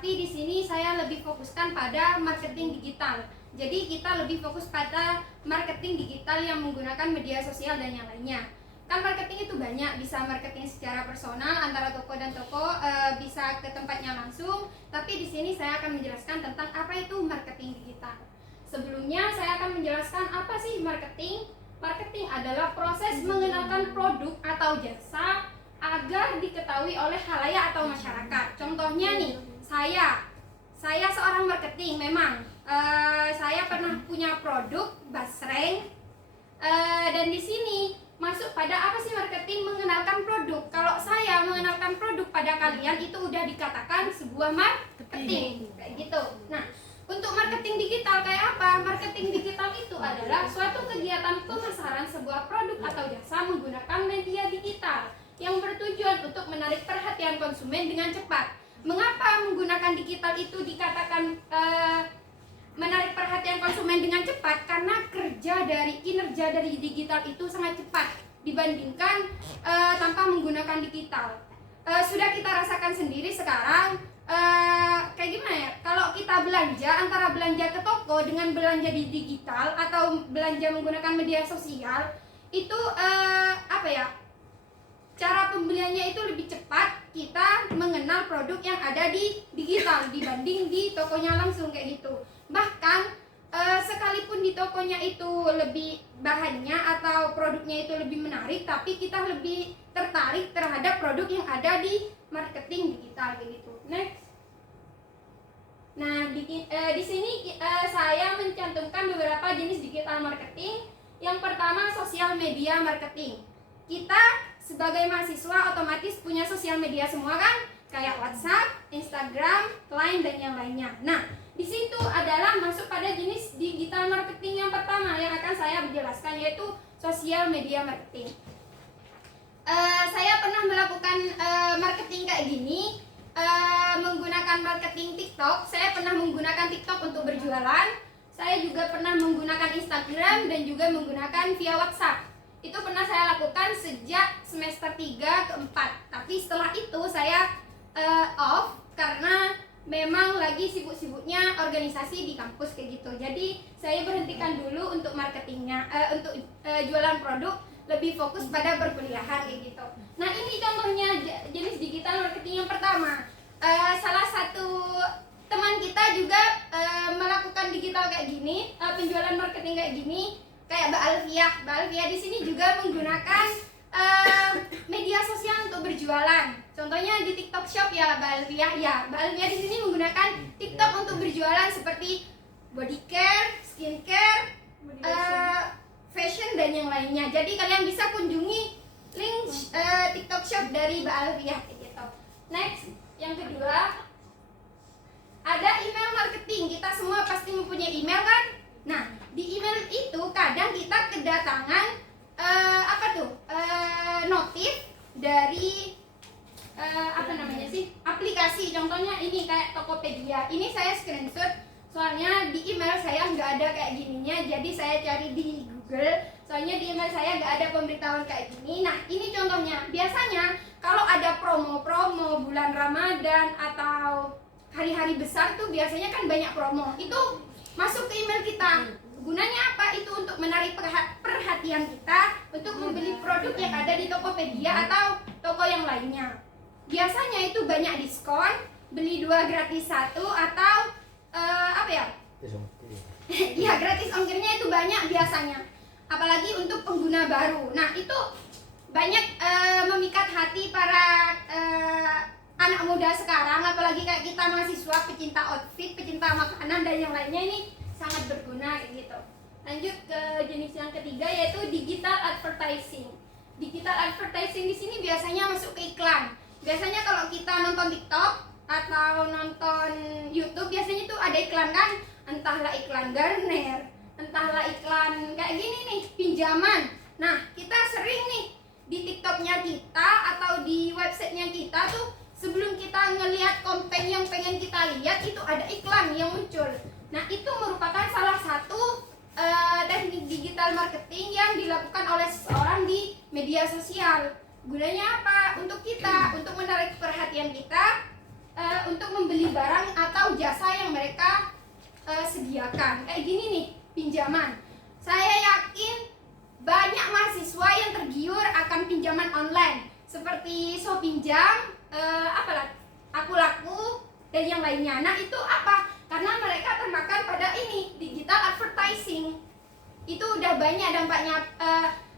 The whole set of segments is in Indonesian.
tapi di sini saya lebih fokuskan pada marketing digital. Jadi kita lebih fokus pada marketing digital yang menggunakan media sosial dan yang lainnya. Kan marketing itu banyak, bisa marketing secara personal antara toko dan toko, bisa ke tempatnya langsung. Tapi di sini saya akan menjelaskan tentang apa itu marketing digital. Sebelumnya saya akan menjelaskan apa sih marketing. Marketing adalah proses mengenalkan produk atau jasa agar diketahui oleh khalayak atau masyarakat. Contohnya nih, saya seorang marketing memang. Saya pernah punya produk basreng, dan di sini masuk pada apa sih marketing, mengenalkan produk. Kalau saya mengenalkan produk pada kalian itu udah dikatakan sebuah marketing kayak gitu. Nah, untuk marketing digital kayak apa? Marketing digital itu adalah suatu kegiatan pemasaran sebuah produk atau jasa menggunakan media digital yang bertujuan untuk menarik perhatian konsumen dengan cepat. Mengapa menggunakan digital itu dikatakan menarik perhatian konsumen dengan cepat? Karena kinerja dari digital itu sangat cepat dibandingkan tanpa menggunakan digital. Sudah kita rasakan sendiri sekarang, kayak gimana ya, kalau kita belanja, antara belanja ke toko dengan belanja di digital atau belanja menggunakan media sosial itu apa ya, cara pembeliannya itu lebih cepat. Kita mengenal produk yang ada di digital dibanding di tokonya langsung kayak gitu. Bahkan sekalipun di tokonya itu lebih bahannya atau produknya itu lebih menarik, tapi kita lebih tertarik terhadap produk yang ada di marketing digital kayak gitu. Next. Nah, di sini saya mencantumkan beberapa jenis digital marketing. Yang pertama, sosial media marketing. Kita sebagai mahasiswa otomatis punya sosial media semua kan? Kayak WhatsApp, Instagram, Line, dan yang lainnya. Nah, di situ adalah masuk pada jenis digital marketing yang pertama yang akan saya jelaskan, yaitu sosial media marketing. Saya pernah melakukan marketing kayak gini, menggunakan marketing TikTok. Saya pernah menggunakan TikTok untuk berjualan. Saya juga pernah menggunakan Instagram dan juga menggunakan via WhatsApp. Itu pernah saya lakukan sejak semester 3 ke 4. Tapi setelah itu saya off karena memang lagi sibuk-sibuknya organisasi di kampus kayak gitu. Jadi saya berhentikan dulu untuk marketingnya, untuk jualan produk, lebih fokus pada perkuliahan kayak gitu. Nah, ini contohnya jenis digital marketing yang pertama. Salah satu teman kita juga melakukan digital kayak gini, penjualan marketing kayak gini, kayak Mbak Alfiah. Mbak Alfiah di sini juga menggunakan media sosial untuk berjualan. Contohnya di TikTok Shop ya Mbak Alfiah. Ya, Mbak Alfiah di sini menggunakan TikTok untuk berjualan seperti body care, skincare, fashion, dan yang lainnya. Jadi kalian bisa kunjungi link TikTok Shop dari Mbak Alfiah gitu. Next, yang kedua, ada email marketing. Kita semua pasti mempunyai email kan? Nah, di email itu kadang kita kedatangan notif dari aplikasi. Contohnya ini kayak Tokopedia. Ini saya screenshot, soalnya di email saya nggak ada kayak gininya, jadi saya cari di Google. Soalnya di email saya nggak ada pemberitahuan kayak gini. Nah, ini contohnya. Biasanya kalau ada promo-promo bulan Ramadan atau hari-hari besar tuh biasanya kan banyak promo. Itu masuk ke email kita. Gunanya apa? Itu untuk menarik perhatian kita untuk membeli produk yang ada di Tokopedia atau toko yang lainnya. Biasanya itu banyak diskon, beli 2 gratis 1, atau iya, gratis ongkirnya itu banyak biasanya. Apalagi untuk pengguna baru. Nah, itu banyak memikat hati para anak muda sekarang, apalagi kayak kita mahasiswa pecinta outfit, pecinta makanan, dan yang lainnya. Ini sangat berguna gitu. Lanjut ke jenis yang ketiga, yaitu digital advertising. Digital advertising di sini biasanya masuk ke iklan. Biasanya kalau kita nonton TikTok atau nonton YouTube, biasanya tuh ada iklan kan? Entahlah iklan Garnier, entahlah iklan kayak gini nih, pinjaman. Nah, kita sering nih di TikToknya kita atau di websitenya kita tuh, sebelum kita ngelihat konten yang pengen kita lihat, itu ada iklan yang muncul. Nah, itu merupakan salah satu teknik digital marketing yang dilakukan oleh seseorang di media sosial. Gunanya apa? Untuk kita, untuk menarik perhatian kita untuk membeli barang atau jasa yang mereka sediakan. Kayak gini nih, pinjaman. Saya yakin banyak mahasiswa yang tergiur akan pinjaman online seperti Sopinjam, Aku Laku dan yang lainnya. Nah, itu apa? Karena mereka termakan pada ini, digital advertising. Itu udah banyak dampaknya.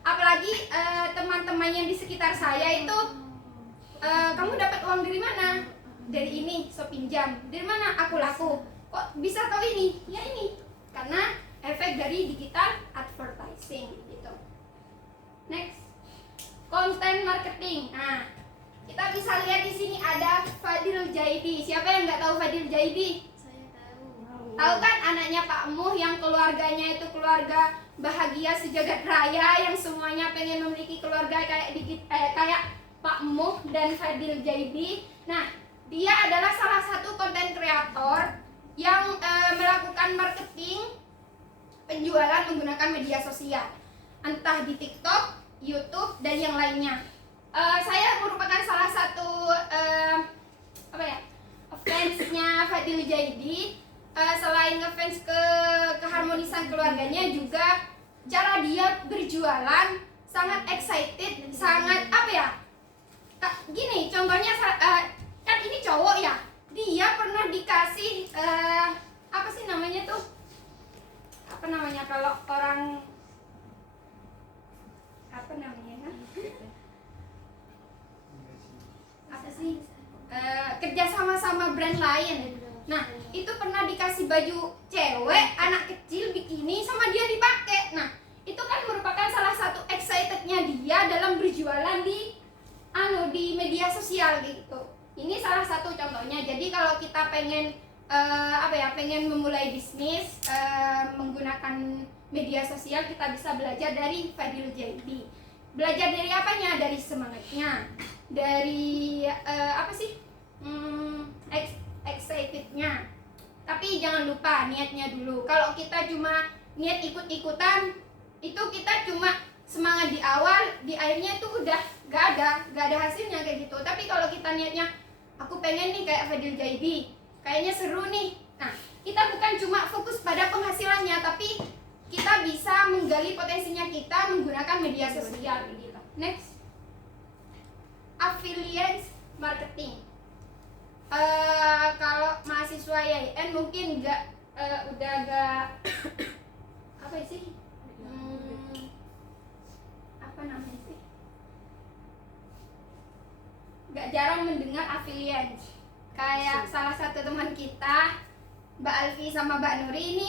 Apalagi teman-teman yang di sekitar saya itu, kamu dapat uang dari mana? Dari ini, Sopinjam. Dari mana? Aku Laku. Kok bisa tahu ini? Ya ini, karena efek dari digital advertising gitu. Next, content marketing. Nah, kita bisa lihat di sini ada Fadil Jaidi. Siapa yang nggak tahu Fadil Jaidi? Saya tahu. Tahu kan, anaknya Pak Muh yang keluarganya itu keluarga bahagia sejagat raya, yang semuanya pengen memiliki keluarga kayak Pak Muh dan Fadil Jaidi. Nah, dia adalah salah satu konten kreator yang melakukan marketing penjualan menggunakan media sosial, entah di TikTok, YouTube, dan yang lainnya. Saya merupakan salah satu fansnya Fadil Jaidi. Selain ngefans keharmonisan keluarganya, juga cara dia berjualan sangat excited, sangat gini. Contohnya kan ini cowok ya, dia pernah dikasih kalau orang kerja sama brand lain. Nah, itu pernah dikasih baju cewek anak kecil bikini sama dia dipakai. Nah, itu kan merupakan salah satu excitednya dia dalam berjualan di media sosial gitu. Ini salah satu contohnya. Jadi kalau kita pengen pengen memulai bisnis menggunakan media sosial, kita bisa belajar dari Fadil Jaidi. Belajar dari apanya? Dari semangatnya, dari excitednya. Tapi jangan lupa niatnya dulu. Kalau kita cuma niat ikut-ikutan, itu kita cuma semangat di awal, di akhirnya itu udah gak ada hasilnya kayak gitu. Tapi kalau kita niatnya, aku pengen nih kayak Fadil Jaidi, kayaknya seru nih. Nah, kita bukan cuma fokus pada penghasilannya, tapi kita bisa menggali potensinya kita menggunakan media sosial gitu. Next, affiliate marketing. Kalau mahasiswa YIN mungkin udah gak gak jarang mendengar affiliate. Kayak salah satu teman kita, Mbak Alfi sama Mbak Nuri ini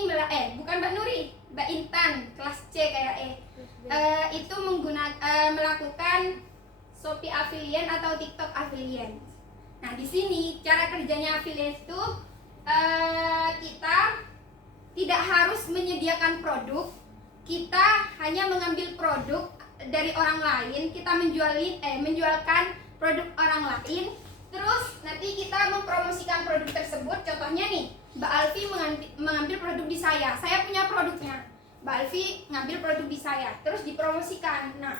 bukan Mbak Nuri, Mbak Intan kelas C kayak itu melakukan Shopee affiliate atau TikTok affiliate. Nah, di sini cara kerjanya affiliate itu kita tidak harus menyediakan produk, kita hanya mengambil produk dari orang lain, kita menjualkan produk orang lain, terus nanti kita mempromosikan produk tersebut. Contohnya nih, Mbak Alfi mengambil produk di saya punya produknya, Mbak Alfi ngambil produk di saya, terus dipromosikan. Nah,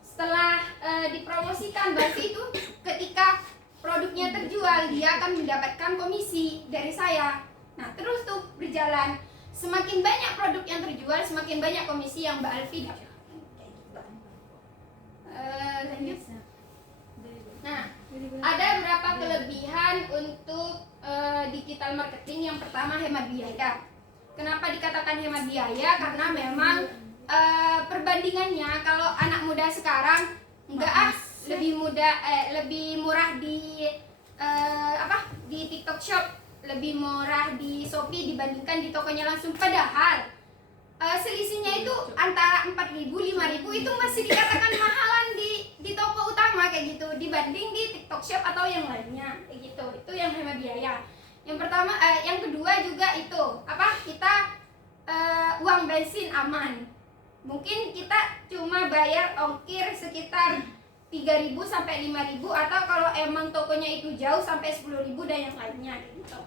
setelah dipromosikan, Mbak Alfi itu ketika produknya terjual, dia akan mendapatkan komisi dari saya. Nah, terus tuh berjalan. Semakin banyak produk yang terjual, semakin banyak komisi yang Mbak Alfi dapat. Lanjut. Nah, ada beberapa kelebihan untuk digital marketing. Yang pertama, hemat biaya. Kenapa dikatakan hemat biaya? Karena memang perbandingannya kalau anak muda sekarang lebih murah di TikTok Shop, lebih murah di Shopee dibandingkan di tokonya langsung. Padahal selisihnya itu antara 4.000 5.000 itu masih dikatakan mahalan di toko utama kayak gitu dibanding di TikTok Shop atau yang lainnya kayak gitu. Itu yang hemat biaya. Yang pertama, yang kedua juga itu kita uang bensin aman. Mungkin kita cuma bayar ongkir sekitar 3.000 sampai 5.000, atau kalau emang tokonya itu jauh sampai 10.000 dan yang lainnya gitu.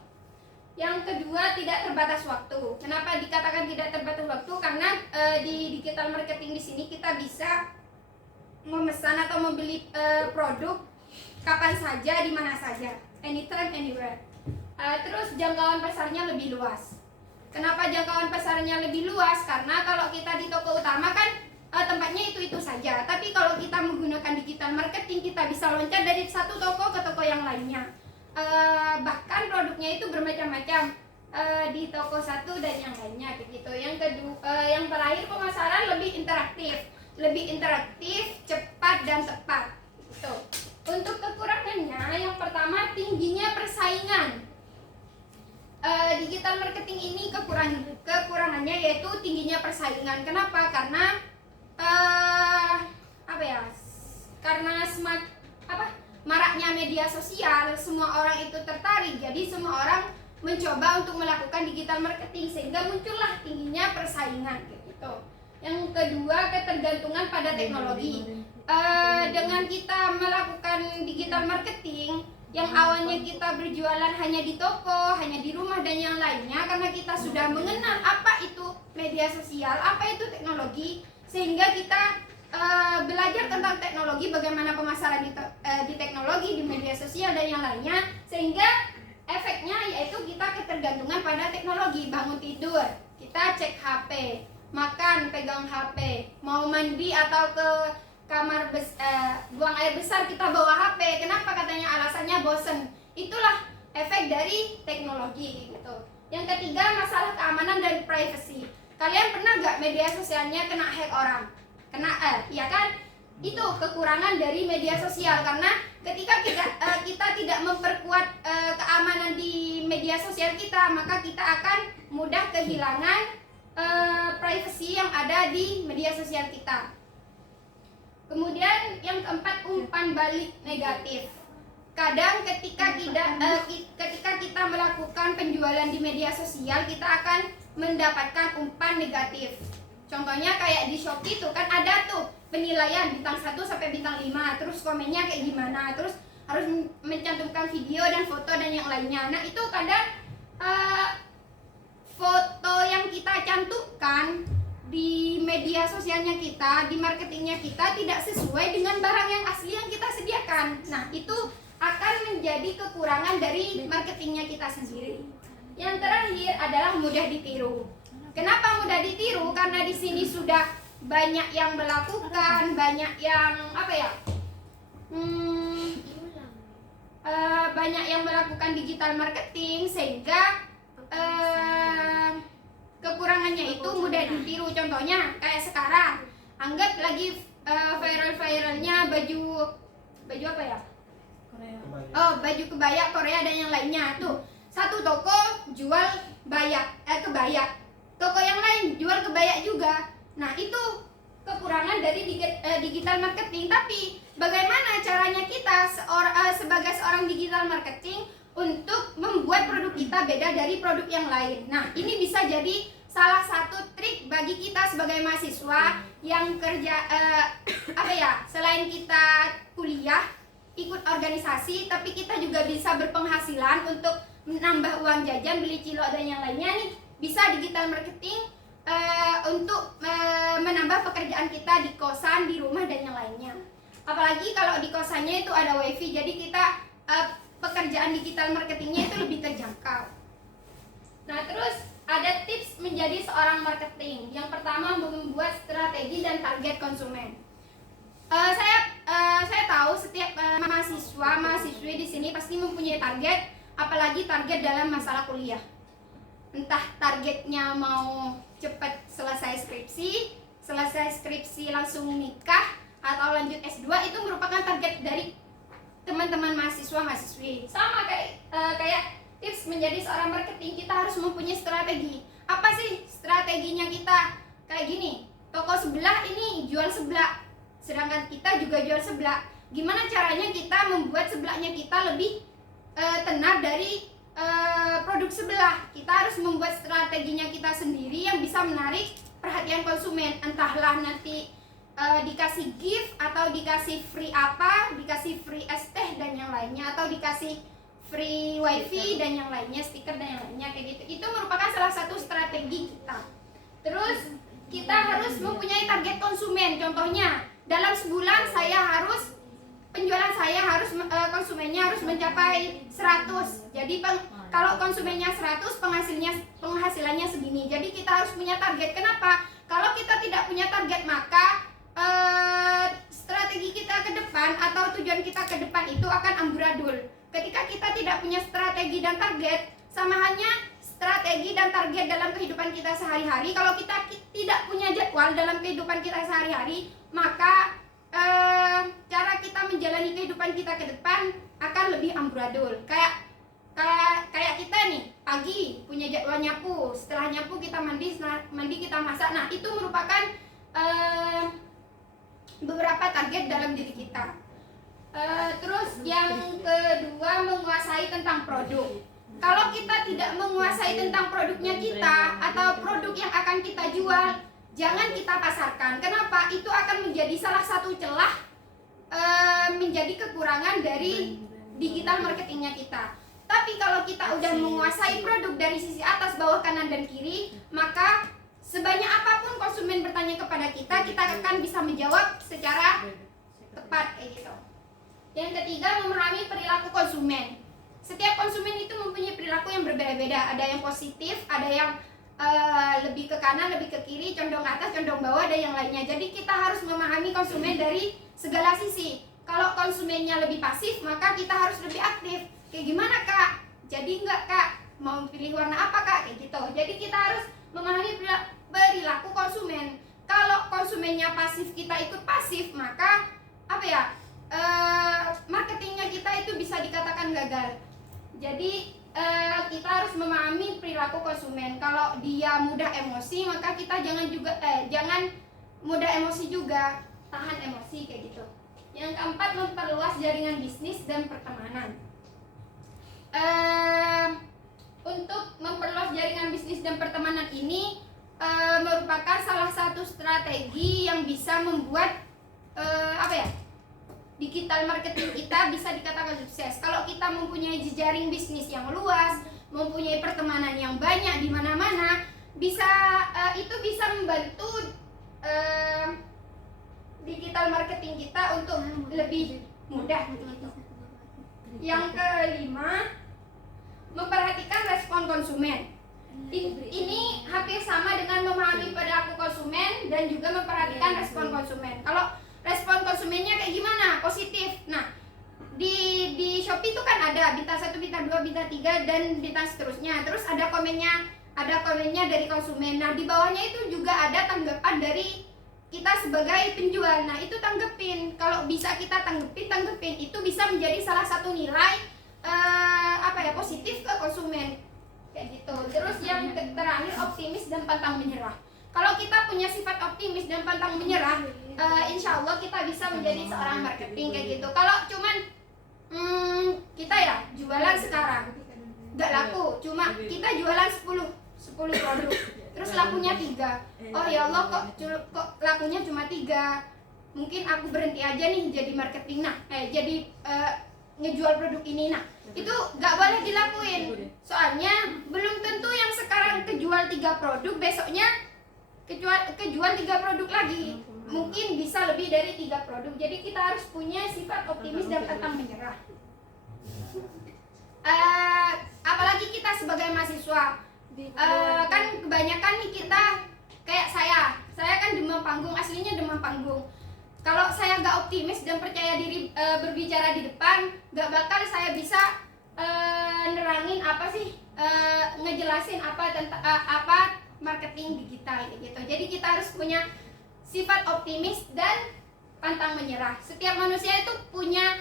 Yang kedua, tidak terbatas waktu. Kenapa dikatakan tidak terbatas waktu? Karena di digital marketing di sini kita bisa memesan atau membeli produk kapan saja, di mana saja. anytime, anywhere. Terus jangkauan pasarnya lebih luas. Kenapa jangkauan pasarnya lebih luas? Karena kalau kita di toko utama kan tempatnya itu saja. Tapi kalau kita menggunakan digital marketing, kita bisa loncat dari satu toko ke toko yang lainnya. Bahkan produknya itu bermacam-macam di toko satu dan yang lainnya begitu. Yang kedua, yang terakhir, pemasaran lebih interaktif, cepat dan tepat. Gitu. Untuk kekurangannya, yang pertama tingginya persaingan. Digital marketing ini kekurangannya yaitu tingginya persaingan. Kenapa? Karena maraknya media sosial, semua orang itu tertarik, jadi semua orang mencoba untuk melakukan digital marketing sehingga muncullah tingginya persaingan gitu. Yang kedua, ketergantungan pada teknologi. Dengan kita melakukan digital marketing yang awalnya kita berjualan hanya di toko, hanya di rumah dan yang lainnya, karena kita sudah mengenal apa itu media sosial, apa itu teknologi, sehingga kita belajar tentang teknologi, bagaimana pemasaran di teknologi, di media sosial dan yang lainnya, sehingga efeknya yaitu kita ketergantungan pada teknologi. Bangun tidur, kita cek HP, makan pegang HP, mau mandi atau ke kamar buang air besar kita bawa HP. Kenapa? Katanya alasannya bosen. Itulah efek dari teknologi gitu. Yang ketiga, masalah keamanan dan privacy. Kalian pernah gak media sosialnya kena hack orang? Ya kan? Itu kekurangan dari media sosial, karena ketika kita tidak memperkuat keamanan di media sosial kita, maka kita akan mudah kehilangan privacy yang ada di media sosial kita. Kemudian yang keempat, umpan balik negatif. Kadang ketika kita melakukan penjualan di media sosial, kita akan mendapatkan umpan negatif. Contohnya kayak di Shopee itu kan ada tuh penilaian bintang 1 sampai bintang 5, terus komennya kayak gimana, terus harus mencantumkan video dan foto dan yang lainnya. Nah, itu kadang foto yang kita cantumkan di media sosialnya kita, di marketingnya kita tidak sesuai dengan barang yang asli yang kita sediakan. Nah, itu akan menjadi kekurangan dari marketingnya kita sendiri. Yang terakhir adalah mudah ditiru. Kenapa mudah ditiru? Karena di sini sudah banyak yang melakukan, banyak yang banyak yang melakukan digital marketing, sehingga kekurangannya itu mudah ditiru. Contohnya kayak sekarang, anggap lagi viral-viralnya baju apa ya? Korea. Oh, baju kebaya Korea dan yang lainnya. Tuh, satu toko jual kebaya, toko yang lain jual kebaya juga. Nah, itu kekurangan dari digital marketing. Tapi bagaimana caranya kita sebagai seorang digital marketing untuk membuat produk kita beda dari produk yang lain? Nah, ini bisa jadi salah satu trik bagi kita sebagai mahasiswa yang kerja selain kita kuliah ikut organisasi, tapi kita juga bisa berpenghasilan untuk menambah uang jajan, beli cilok dan yang lainnya nih. Bisa digital marketing untuk menambah pekerjaan kita di kosan, di rumah dan yang lainnya. Apalagi kalau di kosannya itu ada wifi, jadi kita pekerjaan digital marketingnya itu lebih terjangkau. Nah, terus ada tips menjadi seorang marketing. Yang pertama, membuat strategi dan target konsumen. Saya tahu setiap mahasiswi di sini pasti mempunyai target, apalagi target dalam masalah kuliah. Entah targetnya mau cepat selesai skripsi langsung nikah, atau lanjut S2, itu merupakan target dari teman-teman mahasiswa-mahasiswi. Sama kayak tips menjadi seorang marketing, kita harus mempunyai strategi. Apa sih strateginya kita? Kayak gini, toko sebelah ini jual sebelah, sedangkan kita juga jual sebelah. Gimana caranya kita membuat sebelahnya kita lebih tenar dari produk sebelah? Kita harus membuat strateginya kita sendiri yang bisa menarik perhatian konsumen. Entahlah nanti dikasih gift, atau dikasih free dikasih free es teh dan yang lainnya, atau dikasih free wifi dan yang lainnya, stiker dan yang lainnya, kayak gitu. Itu merupakan salah satu strategi kita. Terus kita harus mempunyai target konsumen. Contohnya, dalam sebulan saya harus penjualan saya harus konsumennya harus mencapai 100. Jadi kalau konsumennya 100, penghasilannya segini. Jadi kita harus punya target. Kenapa? Kalau kita tidak punya target, maka strategi kita ke depan atau tujuan kita ke depan itu akan amburadul. Ketika kita tidak punya strategi dan target, sama halnya strategi dan target dalam kehidupan kita sehari-hari. Kalau kita tidak punya jadwal dalam kehidupan kita sehari-hari, maka cara kita menjalani kehidupan kita ke depan akan lebih amburadul. Kayak kita nih, pagi punya jadwal nyapu, setelah nyapu kita mandi, setelah mandi kita masak. Nah, itu merupakan beberapa target dalam diri kita. Terus yang kedua, menguasai tentang produk. Kalau kita tidak menguasai tentang produknya kita atau produk yang akan kita jual, jangan kita pasarkan. Kenapa? Itu akan menjadi salah satu celah menjadi kekurangan dari digital marketingnya kita. Tapi kalau kita udah menguasai produk dari sisi atas, bawah, kanan, dan kiri, maka sebanyak apapun konsumen bertanya kepada kita, kita akan bisa menjawab secara tepat kayak gitu. Yang ketiga, memahami perilaku konsumen. Setiap konsumen itu mempunyai perilaku yang berbeda-beda. Ada yang positif, ada yang lebih ke kanan, lebih ke kiri, condong ke atas, condong bawah, ada yang lainnya. Jadi kita harus memahami konsumen dari segala sisi. Kalau konsumennya lebih pasif, maka kita harus lebih aktif. Kayak gimana kak? Jadi enggak kak? Mau pilih warna apa kak? Kayak gitu. Jadi kita harus memahami perilaku konsumen. Kalau konsumennya pasif, kita ikut pasif, maka marketingnya kita itu bisa dikatakan gagal. Jadi kita harus memahami perilaku konsumen. Kalau dia mudah emosi, maka kita jangan mudah emosi juga, tahan emosi kayak gitu. Yang keempat, memperluas jaringan bisnis dan pertemanan. Untuk memperluas jaringan bisnis dan pertemanan ini merupakan salah satu strategi yang bisa membuat digital marketing kita bisa dikatakan sukses. Kalau kita mempunyai jejaring bisnis yang luas, mempunyai pertemanan yang banyak di mana-mana, itu bisa membantu digital marketing kita untuk lebih mudah gitu. Yang kelima, memperhatikan respon konsumen. Ini hampir sama dengan memahami perilaku konsumen dan juga memperhatikan respon konsumen. Kalau respon konsumennya kayak gimana? Positif. Nah, di Shopee itu kan ada bintang 1, bintang 2, bintang 3 dan bintang seterusnya. Terus ada komennya dari konsumen. Nah, di bawahnya itu juga ada tanggapan dari kita sebagai penjual. Nah, itu tanggepin. Kalau bisa kita tanggepin itu bisa menjadi salah satu nilai positif ke konsumen. Kayak gitu. Terus yang terakhir, optimis dan pantang menyerah. Kalau kita punya sifat optimis dan pantang menyerah, insya Allah kita bisa menjadi seorang marketing kayak gitu. Kalau cuman kita ya jualan sekarang nggak laku, cuma kita jualan 10 produk, terus lakunya 3. Oh ya Allah, kok lakunya cuma 3? Mungkin aku berhenti aja nih jadi marketing. Jadi ngejual produk ini. Nah, itu nggak boleh dilakuin. Soalnya belum tentu yang sekarang kejual 3 produk, besoknya kejual 3 produk lagi. Mungkin bisa lebih dari 3 produk. Jadi kita harus punya sifat optimis dan pantang menyerah. Apalagi kita sebagai mahasiswa, kan kebanyakan nih kita kayak saya kan demam panggung, aslinya demam panggung. Kalau saya nggak optimis dan percaya diri berbicara di depan, nggak bakal saya bisa nerangin ngejelasin apa marketing digital gitu. Jadi kita harus punya sifat optimis dan pantang menyerah. Setiap manusia itu punya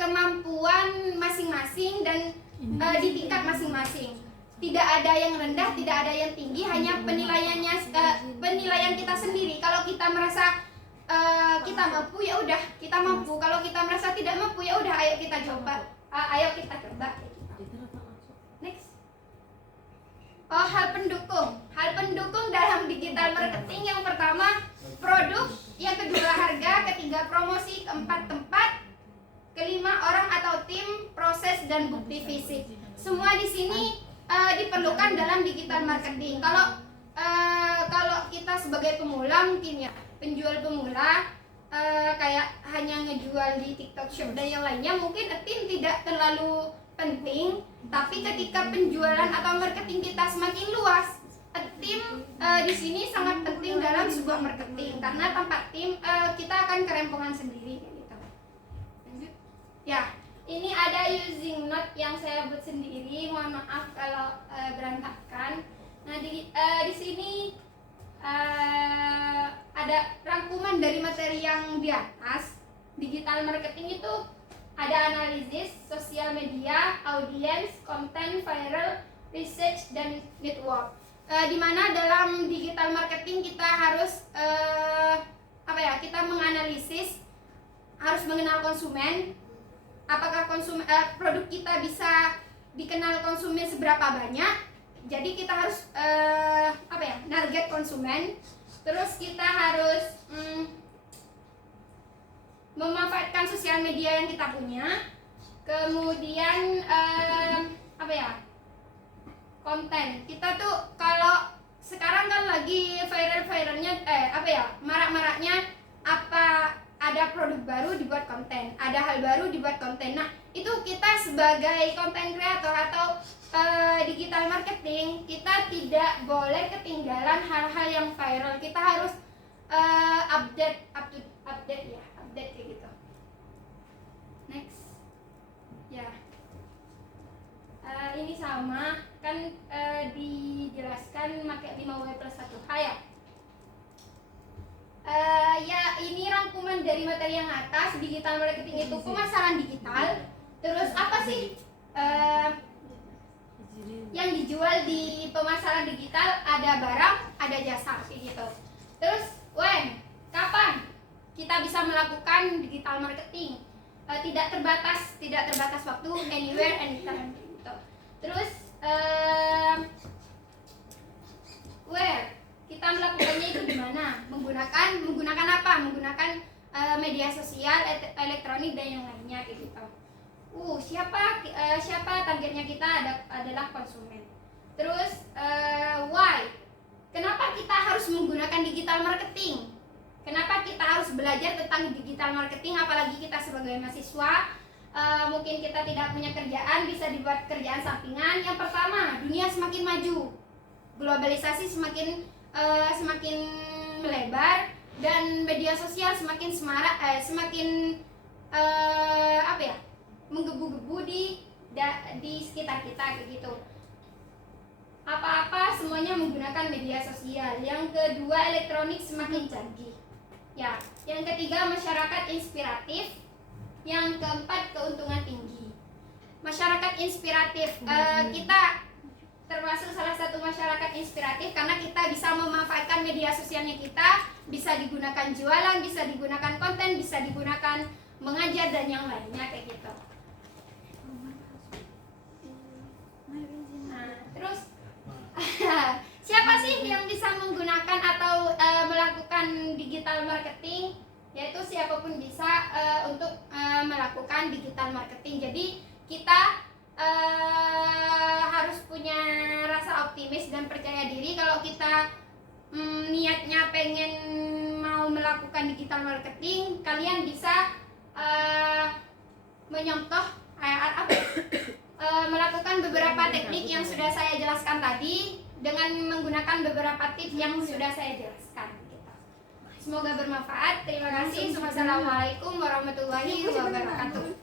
kemampuan masing-masing dan di tingkat masing-masing. Tidak ada yang rendah, tidak ada yang tinggi, hanya penilaian kita sendiri. Kalau kita merasa kita mampu, ya udah kita mampu. Kalau kita merasa tidak mampu, ya udah ayo kita coba. Next. Hal pendukung dalam digital marketing. Yang pertama, produk. Yang kedua, harga. Ketiga, promosi. Keempat, tempat. Kelima, orang atau tim, proses, dan bukti fisik. Semua di sini diperlukan dalam digital marketing. Kalau kita sebagai pemula, mungkin ya penjual pemula kayak hanya ngejual di TikTok Shop dan yang lainnya, mungkin a team tidak terlalu penting, tapi ketika penjualan atau marketing kita semakin luas, a team di sini sangat penting dalam sebuah marketing, karena tanpa tim kita akan kerempongan sendiri gitu. Lanjut. Ya, ini ada using note yang saya buat sendiri, mohon maaf kalau berantakan. Nah di sini ada rangkuman dari materi yang di atas. Digital marketing itu ada analisis, sosial media, audiens, konten, viral, research, dan network. Dimana dalam digital marketing kita harus kita menganalisis, harus mengenal konsumen. Apakah produk kita bisa dikenal konsumen seberapa banyak? Jadi kita harus target konsumen. Terus kita harus memanfaatkan sosial media yang kita punya. Kemudian konten. Kita tuh kalau sekarang kan lagi viral-viralnya marak-maraknya ada produk baru dibuat konten, ada hal baru dibuat konten. Nah, itu kita sebagai content creator atau digital marketing, kita tidak boleh ketinggalan hal-hal yang viral. Kita harus update kayak gitu. Next. Ya. Ini sama kan dijelaskan pakai 5W+1H ya. Ya, ini rangkuman dari materi yang atas. Digital marketing itu pemasaran digital. Terus apa sih yang dijual di pemasaran digital? Ada barang, ada jasa kayak gitu. Terus kapan kita bisa melakukan digital marketing? Tidak terbatas waktu, anywhere, anytime gitu. Terus where kita melakukannya itu di mana? Menggunakan apa? Menggunakan media sosial, elektronik, dan yang lainnya kayak gitu. Siapa targetnya kita adalah konsumen. Terus why? Kenapa kita harus menggunakan digital marketing? Kenapa kita harus belajar tentang digital marketing, apalagi kita sebagai mahasiswa? Mungkin kita tidak punya kerjaan, bisa dibuat kerjaan sampingan. Yang pertama, dunia semakin maju, globalisasi semakin melebar, dan media sosial semakin menggebu-gebu di sekitar kita kayak gitu. Apa-apa semuanya menggunakan media sosial. Yang kedua, elektronik semakin canggih. Ya, yang ketiga, masyarakat inspiratif. Yang keempat, keuntungan tinggi. Masyarakat inspiratif, kita termasuk salah satu masyarakat inspiratif karena kita bisa memanfaatkan media sosialnya kita, bisa digunakan jualan, bisa digunakan konten, bisa digunakan mengajar, dan yang lainnya kayak gitu. Nah, terus siapa sih yang bisa menggunakan atau melakukan digital marketing? Yaitu siapapun bisa untuk melakukan digital marketing. Jadi kita harus punya rasa optimis dan percaya diri. Kalau kita niatnya pengen mau melakukan digital marketing, kalian bisa melakukan beberapa teknik yang sudah saya jelaskan tadi dengan menggunakan beberapa tips yang sudah saya jelaskan. Semoga bermanfaat. Terima kasih. Wassalamualaikum warahmatullahi wabarakatuh.